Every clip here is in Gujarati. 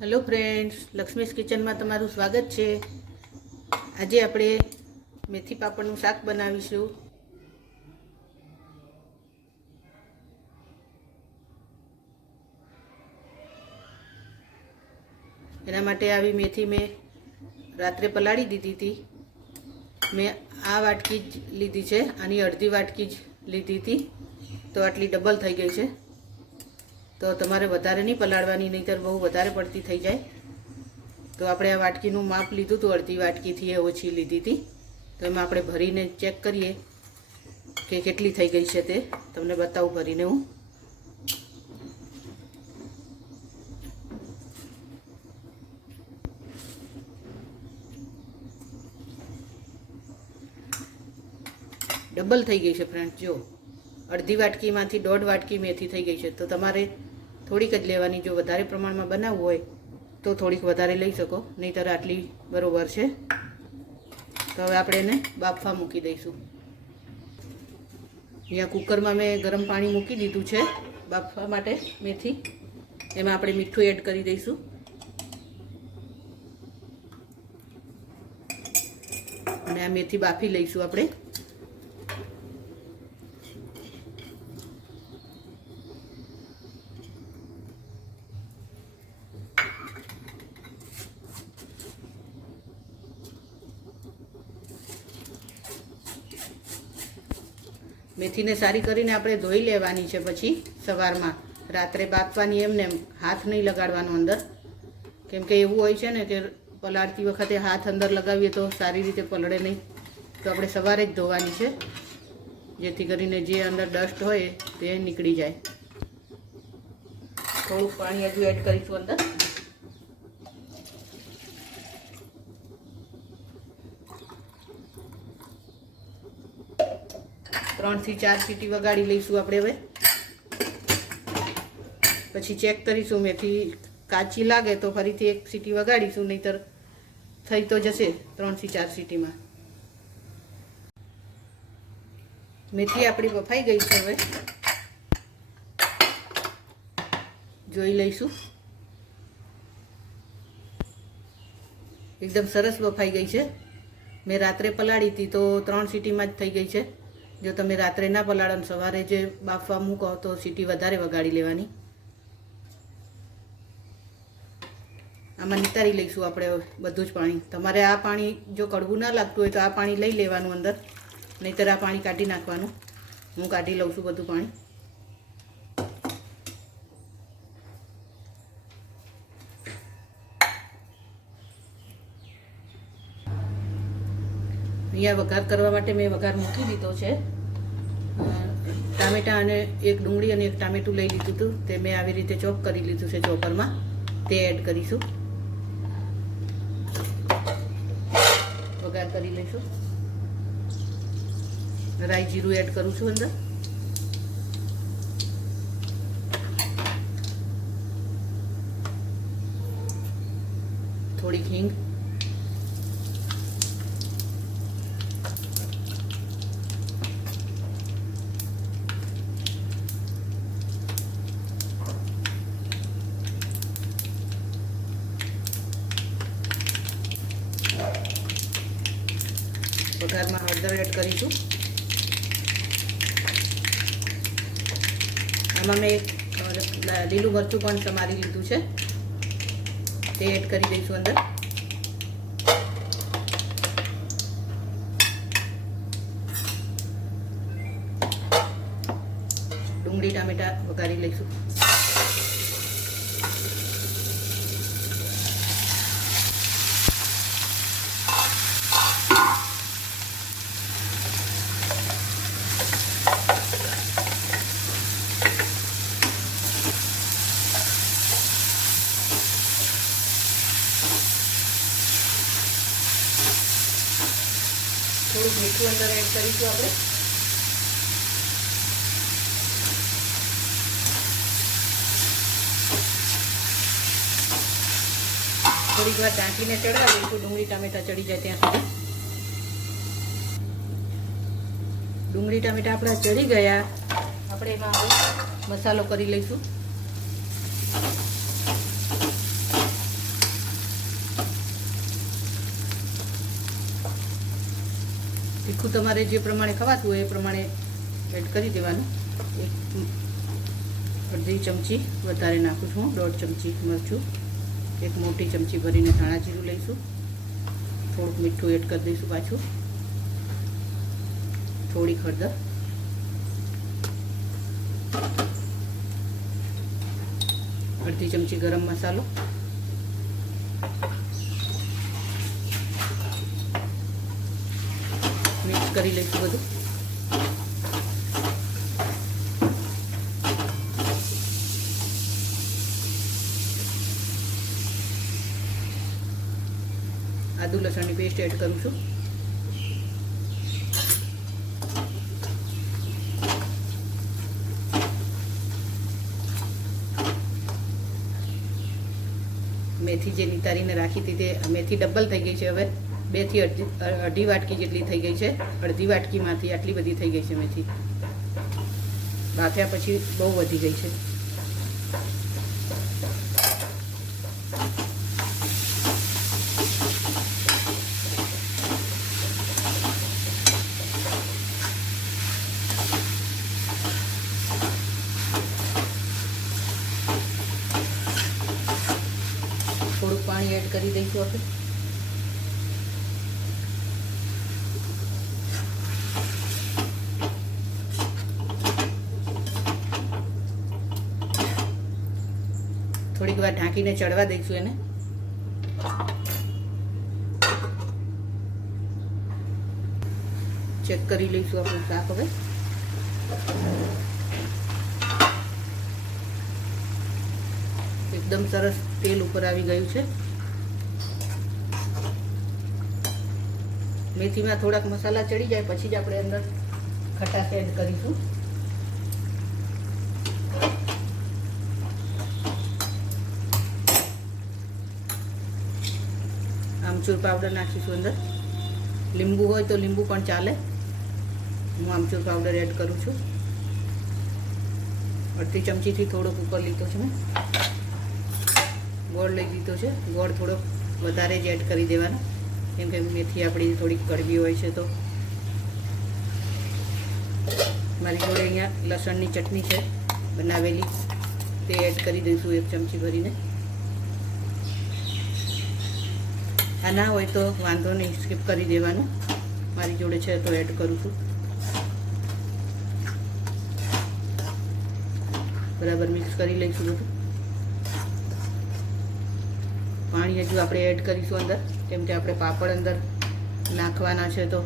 हेलो फ्रेंड्स, लक्ष्मीज किचन में तमारुं स्वागत है। आज આપણે मेथी पापड़નું શાક બનાવીશું। એના માટે આવી મેથી મેં રાત્રે પલાળી દીધી હતી। મેં આ વાટકી જ લીધી છે, આની અડધી વાટકી જ લીધી હતી, તો આટલી ડબલ થઈ ગઈ છે। तो तमारे वधारे नहीं पलाड़वानी, नहींतर बहु वधारे पड़ती थई जाए। तो आपणे आ वाटकीनुं माप लीधुं तो अर्धी वाटकी थी ओछी लीधी थी। तो एमां आपणे भरीने चेक करीए के केटली थई गई छे ते तमने बतावुं भरीने हूँ। डबल थई गई छे फ्रेंड्स। जो अर्धी वाटकी मांथी 1.5 वाटकी मेथी थई गई छे। तो तमारे थोड़ीक ज लेवानी। जो वधारे प्रमाण में बनाववुं होय तो थोड़ीक वधारे लई शको, नहींतर आटली बरोबर छे। तो हवे आपणे एने बाफवा मूकी दईशुं। अहींया कुकर में मैं गरम पाणी मूकी दीधुं छे बाफवा माटे मेथी। एमां आपणे मीठुं एड करी दईशुं। अने आ मेथी बाफी लईशुं आपणे। मेथी ने सारी करीने आपणे धोई लेवानी छे। पछी सवारमां रात्रे बाफवानी एमने हाथ नहीं लगाड़वानो अंदर, केम के एवुं होय छे ने के पलाळती वखते हाथ अंदर लगावीए तो सारी रीते पलळे नहीं। तो आपणे सवारे ज धोवानी छे, जेथी करीने जे अंदर डस्ट होय ते निकળી जाए। थोडું पाणी हजू एड करीशुं अंदर। त्रण थी 4 सीटी वगाड़ी लईशुं आपणे। हवे पछी चेक करीशुं, मेथी काची लागे तो फरीथी 1 सीटी वगाड़ीशुं, नहींतर थई तो जशे 3 થી 4 सीटी में। मेथी आपणी बफाई गई छे। हवे जोई लईशुं। एकदम सरस बफाई गई छे। मैं रात्रे पलाड़ी थी तो 3 सीटी में ज थई गई छे। जो तमे रात्रे ना पलाळो सवारे जे बाफवा मूको तो सीटी वधारे वगाड़ी लेवानी। आमां नितारी लईशुं आपणे बधुं ज पाणी। तमारे आ पाणी जो कड़वुं ना लागतुं होय तो आ पाणी लई लेवानुं अंदर, नहींतर आ पाणी काढी नाखवानुं। हूँ काढी लઉં છું બધું પાણી। અહીંયા વઘાર કરવા માટે મેં વઘાર મૂકી દીધો છે। ટામેટા અને એક ડુંગળી અને એક ટામેટું લઈ લીધું હતું, તે મેં આવી રીતે ચોપ કરી લીધું છે ચોપરમાં, તે એડ કરીશું। વઘાર કરી લઈશું। રાઈ જીરું એડ કરું છું અંદર। થોડીક હિંગ, વઘારમાં હળદર એડ કરીશું। આમાં મેં એક લીલું મરચું પણ સમારી લીધું છે, તે એડ કરી દઈશું અંદર। ડુંગળી ટામેટા વઘારી લઈશું। થોડું મીઠું અંદર એડ કરીશું આપણે। થોડીક વાર ઢાંકીને ચડવા દઈશું, ડુંગળી ટામેટા ચડી જાય ત્યાં સુધી। ડુંગળી ટામેટા આપણા ચડી ગયા। આપણે એમાં હવે મસાલો કરી લઈશું। તીખું તમારે જે પ્રમાણે ખવાતું હોય એ પ્રમાણે એડ કરી દેવાનું. એક અડધી ચમચી વધારે નાખું છું, 1.5 ચમચી મરચું, એક મોટી ચમચી ભરીને ધાણા જીરું લઈશું. થોડુંક મીઠું એડ કરી દઈશું પાછું, થોડીક હળદર, અડધી ચમચી ગરમ મસાલો, મિક્સ કરી લઈશું બધું. આદુ લસણની પેસ્ટ એડ કરું છું. મેથી જે નિતારીને રાખી હતી તે મેથી ડબલ થઈ ગઈ છે. હવે 2 થી અઢી વાટકી જેટલી થઈ ગઈ છે. અડધી વાટકીમાંથી આટલી બધી થઈ ગઈ છે મેથી. બાફ્યા પછી બહુ વધી ગઈ છે. થોડુંક પાણી એડ કરી દઈશું આપણે. થોડીક વાર ઢાંકીને ચડવા દઈશું એને. ચેક કરી લઈશું આપણું શાક. હવે એકદમ સરસ તેલ ઉપર આવી ગયું છે. મેથીમાં થોડાક મસાલા ચડી જાય પછી જ આપણે અંદર ખટાશ એડ કરીશું. આમચૂર પાવડર નાખીશું અંદર. લીંબુ હોય તો લીંબુ પણ ચાલે. હું આમચૂર પાવડર એડ કરું છું. અડધી ચમચીથી થોડોક ઉપર લીધો છે મેં. ગોળ લઈ લીધો છે. ગોળ થોડો વધારે જ એડ કરી દેવાનો, કેમ કે મેથી આપણી થોડીક કડવી હોય છે. તો મારી જોડે અહીંયા લસણની ચટણી છે બનાવેલી, તે એડ કરી દઈશું 1 ચમચી ભરીને. આ ના હોય તો વાંધો નહીં, સ્કીપ કરી દેવાનું. મારી જોડે છે તો એડ કરું છું. બરાબર મિક્સ કરી લઈશું બધું. પાણી હજુ આપણે એડ કરીશું અંદર, કેમ કે આપણે પાપડ અંદર નાખવાના છે તો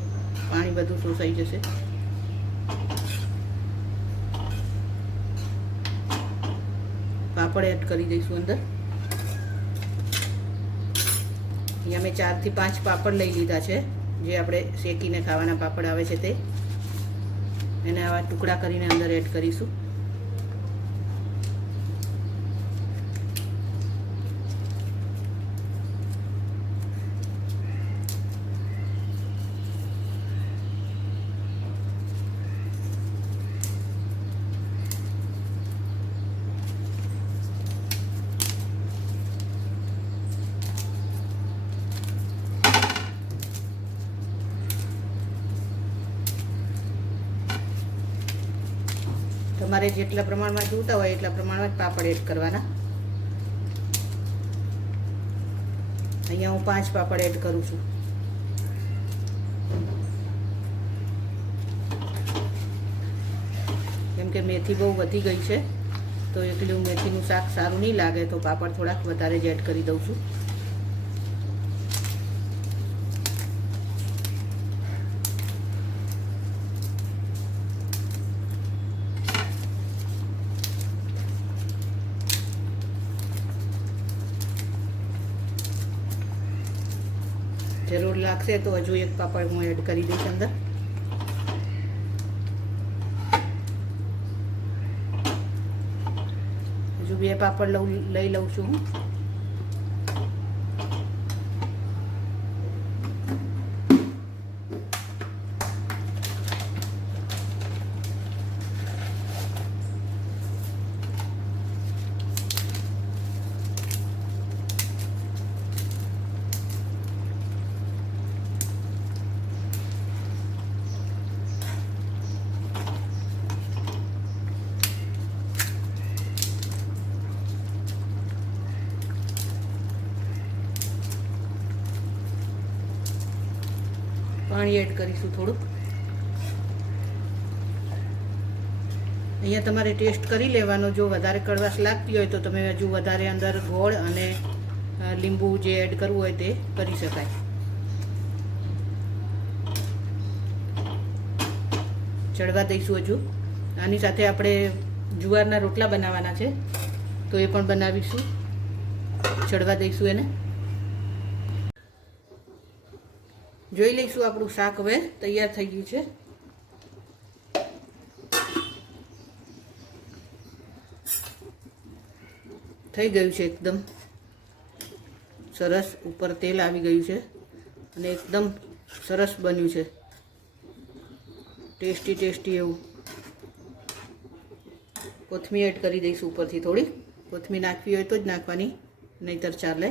પાણી બધું શોષાઈ જશે. પાપડ એડ કરી દઈશું અંદર. અહીંયા મેં 4 થી 5 પાપડ લઈ લીધા છે, જે આપણે શેકીને ખાવાના પાપડ આવે છે તે. એને આવા ટુકડા કરીને અંદર એડ કરીશું. તમારે જેટલા પ્રમાણમાં જોતા હોય એટલા પ્રમાણમાં જ પાપડ એડ કરવાના. અહીંયા હું 5 પાપડ એડ કરું છું. કેમ કે મેથી બહુ વધી ગઈ છે તો એકલું મેથીનું શાક સારું નહીં લાગે, તો પાપડ થોડાક વધારે જ એડ કરી દઉં છું. જરૂર લાગશે તો હજુ 1 પાપડ હું એડ કરી દઈશ અંદર. હજુ 2 પાપડ લઈ લઉં છું હું. પાણી એડ કરીશું થોડુંક. અહીંયા તમારે ટેસ્ટ કરી લેવાનો. જો વધારે કડવાશ લાગતી હોય તો તમે હજુ વધારે અંદર ગોળ અને લીંબુ જે એડ કરવું હોય તે કરી શકાય. ચડવા દઈશું હજુ. આની સાથે આપણે જુવારના રોટલા બનાવવાના છે તો એ પણ બનાવીશું. ચડવા દઈશું એને. જોઈ લઈશું આપણું શાક હવે તૈયાર થઈ ગયું છે. થઈ ગયું છે એકદમ સરસ. ઉપર તેલ આવી ગયું છે અને એકદમ સરસ બન્યું છે. ટેસ્ટી ટેસ્ટી એવું. કોથમીર એડ કરી દઈશું ઉપરથી થોડી. કોથમીર નાખવી હોય તો જ નાખવાની, નહીંતર ચાલે.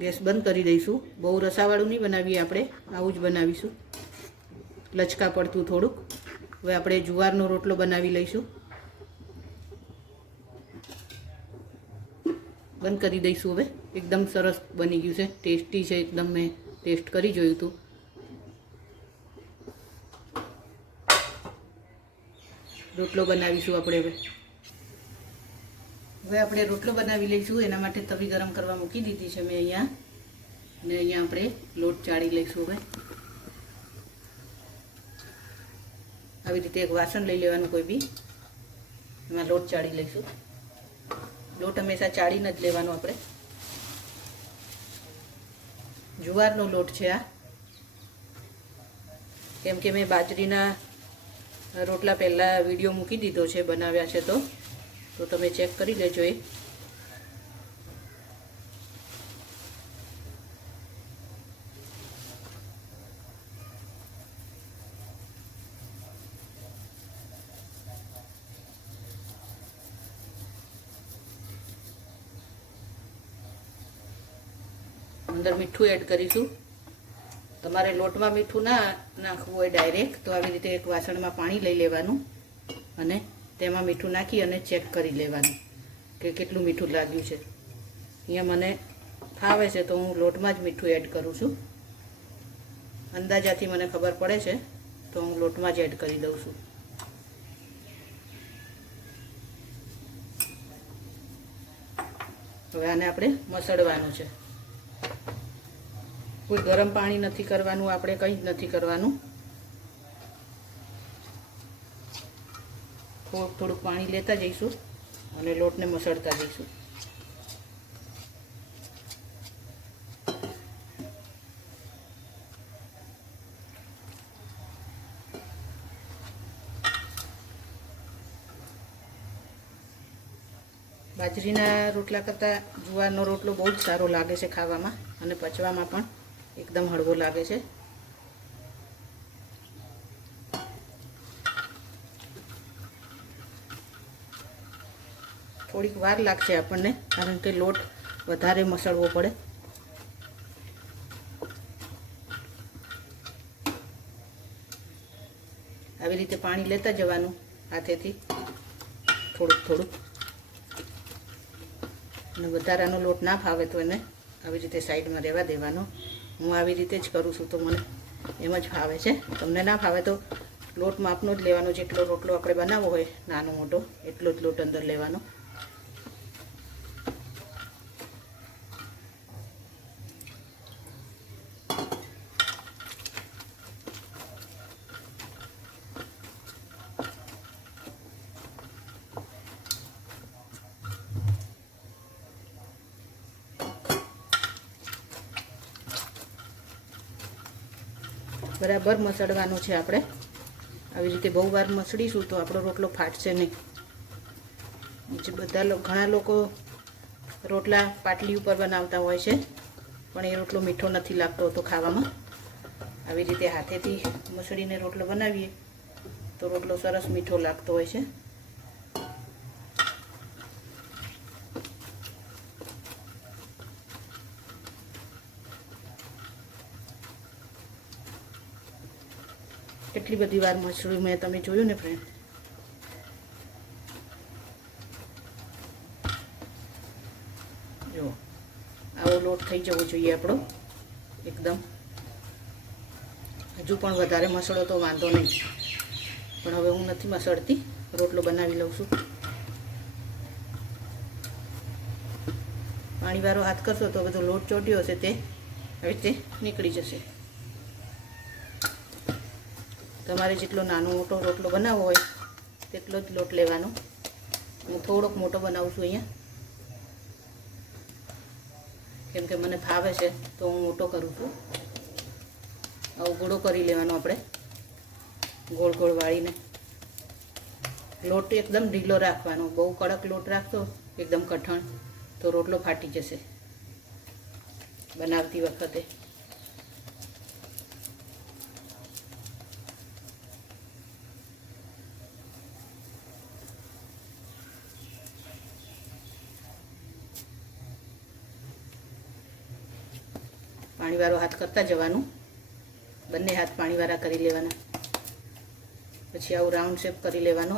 ગેસ બંધ કરી દઈશું. બહુ રસાવાળું નહીં બનાવીએ આપણે, આવું જ બનાવીશું, લચકા પડતું થોડુંક. હવે આપણે જુવારનો રોટલો બનાવી લઈશું. બંધ કરી દઈશું. હવે એકદમ સરસ બની ગયું છે, ટેસ્ટી છે એકદમ. મેં ટેસ્ટ કરી જોયું હતું. રોટલો બનાવીશું આપણે હવે આપણે રોટલો બનાવી લઈશું. એના માટે તવી ગરમ કરવા મૂકી દીધી છે મેં અહીંયા. અને અહીંયા આપણે લોટ ચાળી લઈશું. હવે આવી રીતે એક વાસણ લઈ લેવાનું કોઈ બી, એમાં લોટ ચાળી લઈશું. લોટ હંમેશા ચાળીને જ લેવાનો આપણે. જુવારનો લોટ છે આ, કેમ કે મેં બાજરીના રોટલા પહેલાં વિડીયો મૂકી દીધો છે, બનાવ્યા છે તો તમે ચેક કરી લેજો. એ અંદર મીઠું એડ કરીશું. તમારે લોટમાં મીઠું ના નાખવું હોય ડાયરેક્ટ તો આવી રીતે એક વાસણમાં પાણી લઈ લેવાનું અને તેમાં મીઠું નાખી અને ચેક કરી લેવાનું કે કેટલું મીઠું લાગ્યું છે. અહીંયા મને ફાવે છે તો હું લોટમાં જ મીઠું એડ કરું છું. અંદાજાથી મને ખબર પડે છે તો હું લોટમાં જ એડ કરી દઉં છું. હવે આને આપણે મસળવાનું છે. કોઈ ગરમ પાણી નથી કરવાનું, આપણે કંઈ જ નથી કરવાનું. થોડુંક પાણી લેતા જઈશું અને લોટને મસળતા જઈશું. બાજરીના રોટલા કરતાં જુવારનો રોટલો બહુ જ સારો લાગે છે ખાવામાં, અને પચવામાં પણ એકદમ હળવો લાગે છે. થોડીક વાર લાગશે આપણને, કારણ કે લોટ વધારે મસળવો પડે. આવી રીતે પાણી લેતા જવાનું હાથેથી થોડુંક થોડુંક. અને વધારાનો લોટ ના ફાવે તો એને આવી રીતે સાઈડમાં રહેવા દેવાનો. હું આવી રીતે જ કરું છું તો મને એમ જ ફાવે છે. તમને ના ફાવે તો લોટ માપનો જ લેવાનો. જેટલો રોટલો આપણે બનાવવો હોય નાનો મોટો એટલો જ લોટ અંદર લેવાનો. બરાબર મસળવાનું છે આપણે. આવી રીતે બહુ વાર મસળીશું તો આપણો રોટલો ફાટશે નહીં. ઘણા લોકો રોટલા પાટલી ઉપર બનાવતા હોય છે, પણ એ રોટલો મીઠો નથી લાગતો તો ખાવામાં. આવી રીતે હાથેથી મસળીને રોટલો બનાવીએ તો રોટલો સરસ મીઠો લાગતો હોય છે. કેટલી બધી વાર મસળ્યું મેં, તમે જોયું ને ફ્રેન્ડ. જો આવો લોટ થઈ જવો જોઈએ આપણો એકદમ. હજુ પણ વધારે મસળો તો વાંધો નહીં, પણ હવે હું નથી મસળતી, રોટલો બનાવી લઉં છું. પાણીવાળો હાથ કરશો તો બધો લોટ ચોટ્યો હશે તે આવી રીતે નીકળી જશે. તમારે જેટલો નાનો મોટો રોટલો બનાવવો હોય તેટલો જ લોટ લેવાનો. હું થોડોક મોટો બનાવું છું અહીંયા, કેમ કે મને ફાવે છે તો હું મોટો કરું છું. આવો ગોળો કરી લેવાનો આપણે, ગોળ ગોળ વાળીને. લોટ એકદમ ઢીલો રાખવાનો, બહુ કડક લોટ રાખશો એકદમ કઠણ તો રોટલો ફાટી જશે બનાવતી વખતે. પાણીવાળો હાથ કરતા જવાનું, બંને હાથ પાણીવાળા કરી લેવાના. પછી આવું રાઉન્ડ શેપ કરી લેવાનો.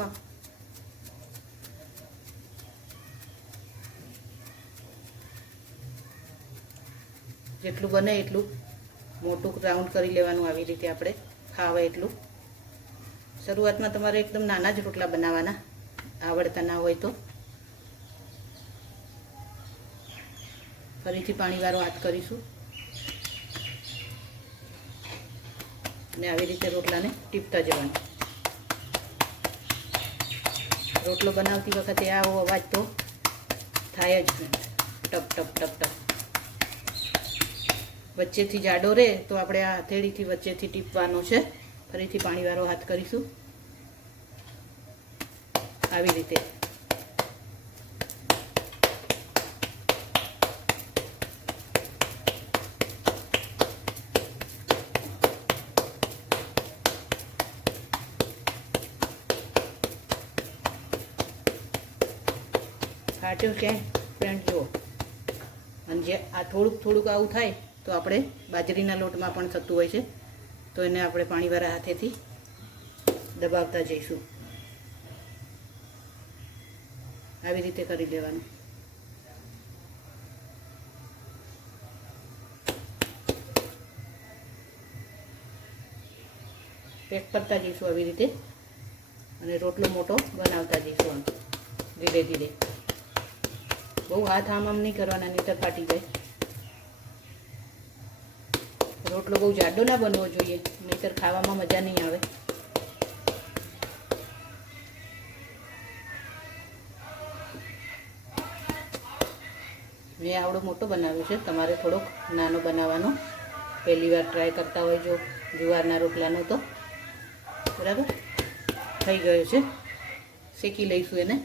જેટલું બને એટલું મોટું રાઉન્ડ કરી લેવાનું, આવી રીતે આપણે ખાવે એટલું. શરૂઆતમાં તમારે એકદમ નાના જ રોટલા બનાવવાના, આવડતા ના હોય તો. ફરીથી પાણીવાળો હાથ કરીશું અને આવી રીતે રોટલાને ટીપતા જવાનું. રોટલો બનાવતી વખતે આવો અવાજ તો થાય જ, ટપ ટપ ટપ ટપ. વચ્ચેથી જાડો રહે તો આપણે આ હથેળીથી વચ્ચેથી ટીપવાનો છે. ફરીથી પાણીવાળો હાથ કરીશું આવી રીતે. ફાટ્યો ક્યાંય ફ્રેન્ડ જુઓ. અને જે આ થોડુંક આવું થાય તો આપણે બાજરીના લોટમાં પણ થતું હોય છે, તો એને આપણે પાણીવાળા હાથેથી દબાવતા જઈશું. આવી રીતે કરી લેવાનું. પેક કરતા જઈશું આવી રીતે, અને રોટલો મોટો બનાવતા જઈશું આમ ધીરે ધીરે. બહુ હાથ આમ નહીં કરવાના, નહીંતર ફાટી જાય. રોટલો બહુ જાડો ના બનવો જોઈએ, નહીંતર ખાવામાં મજા નહીં આવે. મેં આવડો મોટો બનાવ્યો છે, તમારે થોડોક નાનો બનાવવાનો. પહેલી વાર ટ્રાય કરતા હોય જો જુવારના રોટલાનો તો. બરાબર થઈ ગયો છે, શેકી લઈશું એને.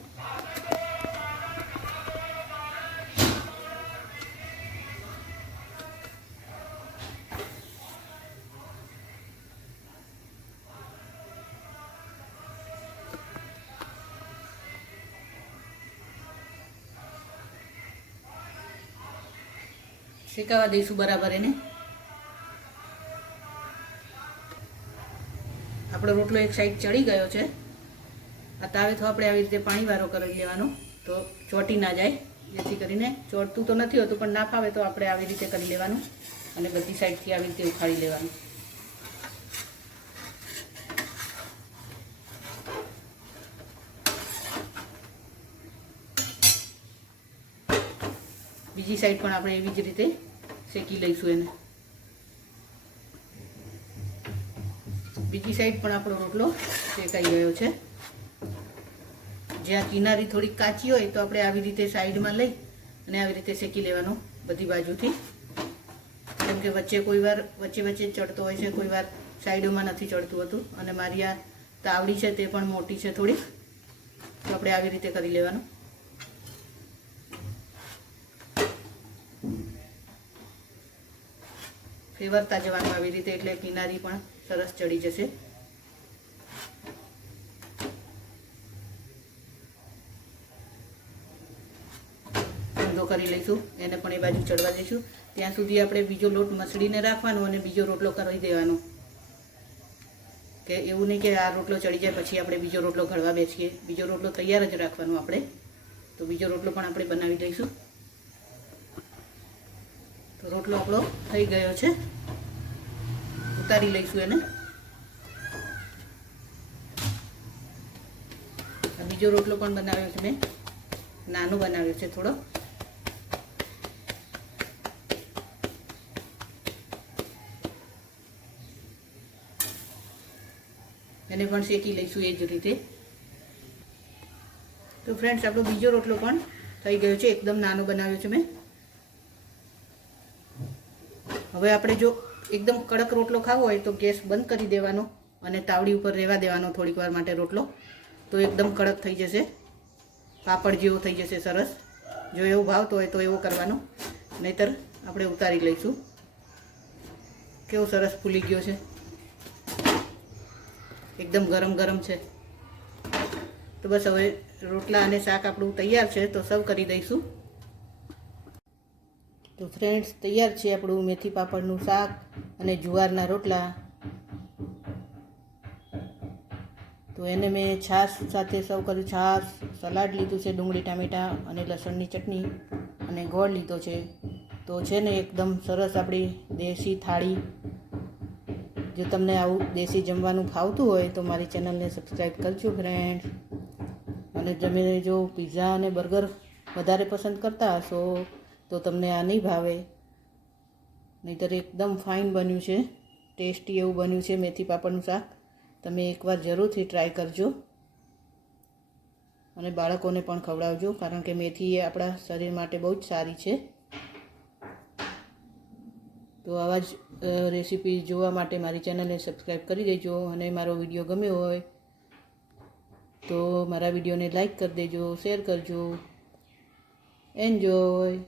શેકાવા દઈશું બરાબર એને. આપણો રોટલો એક સાઈડ ચડી ગયો છે. આ તાવે તો આપણે આવી રીતે પાણીવાળો કરી લેવાનો તો ચોંટી ના જાય. જેથી કરીને ચોંટતું તો નથી હોતું, પણ ના ફાવે તો આપણે આવી રીતે કરી લેવાનું અને બધી સાઈડથી આવી રીતે ઉખાડી લેવાનું. બીજી સાઈડ પણ આપણે એવી જ રીતે શેકી લઈશું એને. બીજી સાઈડ પણ આપણો રોટલો શેકાઈ ગયો છે. જ્યાં કિનારી થોડીક કાચી હોય તો આપણે આવી રીતે સાઈડમાં લઈ અને આવી રીતે શેકી લેવાનો બધી બાજુથી. કેમ કે વચ્ચે વચ્ચે ચડતો હોય છે, કોઈ વાર સાઈડોમાં નથી ચડતું હતું. અને મારી આ તાવડી છે તે પણ મોટી છે થોડીક, તો આપણે આવી રીતે કરી લેવાનું. ફેરવતા જવાનું આવી રીતે, એટલે કિનારી પણ સરસ ચડી જશે. ઊંધો કરી લઈશું, એને પણ એ બાજુ ચડવા દઈશું. ત્યાં સુધી આપણે બીજો લોટ મસળીને રાખવાનો અને બીજો રોટલો કરી દેવાનો. કે એવું નહીં કે આ રોટલો ચડી જાય પછી આપણે બીજો રોટલો ઘડવા બેસીએ. બીજો રોટલો તૈયાર જ રાખવાનો આપણે. તો બીજો રોટલો પણ આપણે બનાવી દઈશું. રોટલો આપણો થઈ ગયો છે, ઉતારી લઈશું એને. બીજો રોટલો પણ બનાવ્યો છે મેં, નાનો બનાવ્યો છે થોડો. એને પણ શેકી લઈશું એ જ રીતે. તો ફ્રેન્ડ્સ, આપણો બીજો રોટલો પણ થઈ ગયો છે, એકદમ નાનો બનાવ્યો છે મેં. હવે આપણે જો એકદમ કડક રોટલો ખાવો હોય તો ગેસ બંધ કરી દેવાનો અને તાવડી ઉપર રહેવા દેવાનો થોડીક વાર માટે રોટલો, તો એકદમ કડક થઈ જશે, પાપડ જેવો થઈ જશે સરસ. જો એવું ભાવતો હોય તો એવો કરવાનો, નહીતર આપણે ઉતારી લઈશું. કેવો સરસ ફૂલી ગયો છે, એકદમ ગરમ ગરમ છે. તો બસ હવે રોટલા અને શાક આપણું તૈયાર છે, તો સર્વ કરી દઈશું. તો ફ્રેન્ડ્સ, તૈયાર છે આપણું મેથી પાપડનું શાક અને જુવારના રોટલા. તો એને મેં છાશ સાથે સર્વ કર્યું. છાશ, સલાડ લીધું છે, ડુંગળી ટામેટાં અને લસણની ચટણી અને ગોળ લીધો છે. તો છે ને એકદમ સરસ આપણી દેશી થાળી. જો તમને આવું દેશી જમવાનું ભાવતું હોય તો મારી ચેનલને સબસ્ક્રાઈબ કરજો ફ્રેન્ડ્સ. અને તમે જો પિઝા અને બર્ગર વધારે પસંદ કરતા હશો તો તમને આ નહીં ભાવે, નહીંતર એકદમ ફાઇન બન્યું છે, ટેસ્ટી એવું બન્યું છે મેથી પાપડનું શાક. તમે એકવાર જરૂરથી ટ્રાય કરજો અને બાળકોને પણ ખવડાવજો, કારણ કે મેથી એ આપણા શરીર માટે બહુ જ સારી છે. તો આવા જ રેસીપી જોવા માટે મારી ચેનલને સબસ્ક્રાઈબ કરી દેજો. અને મારો વિડીયો ગમ્યો હોય તો મારા વિડીયોને લાઈક કરી દેજો, શેર કરજો. એન્જોય.